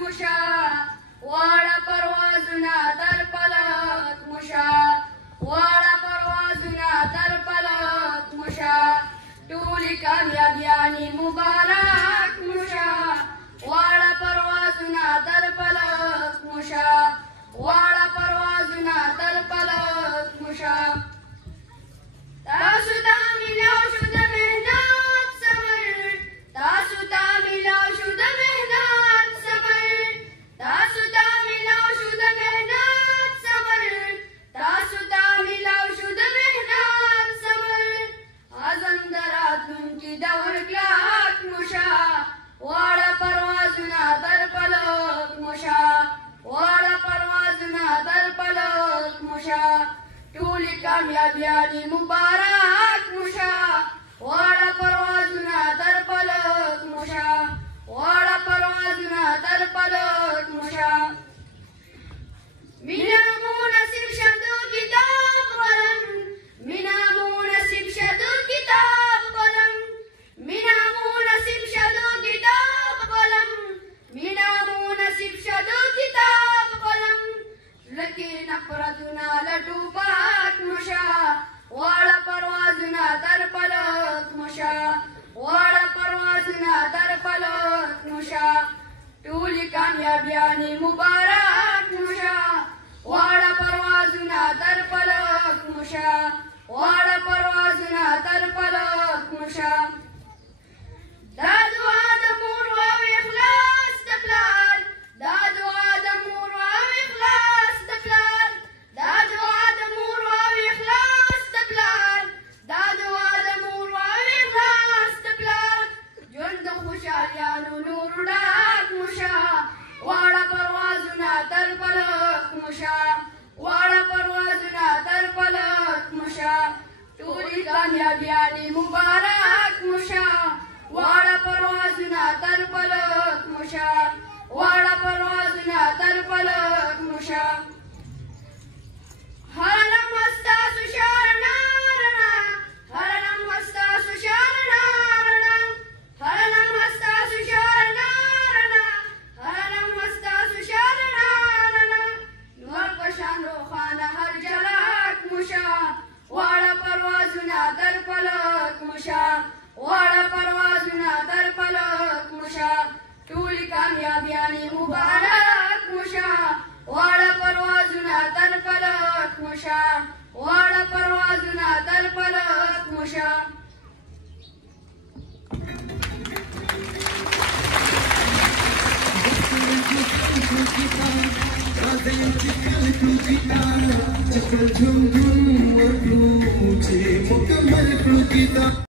مشا واړه پروازونه در فلک مشا واړه پروازونه در فلک مشا ټولې کامیابیانې مبارک مشا واړه پروازونه در فلک مشا واړه پروازونه در فلک مشا تاسو ته میلاو شو د مهنت صبر تاسو ته میلاو شو د مهنت صبر تاسو ته میلاو شو د مهنت صبر تاسو ته میلاو شو د مهنت صبر عزم د راتلونکي دور کلک مشا واړه پروازونه در فلک مشا واړه پروازونه در فلک مشا ټولې کامیابیانې مبارک مشا واړه پروازونه در فلک مشا واړه پروازونه در فلک مشا مینا مو نصیب شه د کتاب قلم مینا مو نصیب شه د کتاب قلم مینا مو نصیب شه د کتاب قلم مینا مو نصیب شه د کتاب قلم لکه نفرتونه لټو پاک مشا واړه پروازونه در فلک مشا واړه پروازونه در فلک مشا ټولې کامیابیانې مبارک مشا واړه پروازونه در فلک مشا واړه پروازونه در فلک مشا دا دعا د مور او اخلاص د پلار دا دعا د مور او اخلاص د پلار دا دعا د مور او اخلاص د پلار دا دعا د مور او اخلاص د پلار ژوند د خوشحالیانو نور ډک مشا واړه پروازونه در فلک مشا واړه پروازونه در فلک مشا ټولې کامیابیانې مبارک مشا واړه پروازونه در فلک مشا واړه پروازونه در فلک مشا هر لمحه ستاسو شعرونه رڼا هر لمحه ستاسو شعرونه رڼا هر لمحه ستاسو شعرونه رڼا هر لمحه ستاسو شعرونه رڼا نور په شان روښانه هر جلک مشا واړه پروازونه در فلک مشا واړه پروازونه در فلک مشا ټولې کامیابیانې مبارک مشا واړه پروازونه در فلک مشا واړه پروازونه در فلک مشا مکمل کړو کتاب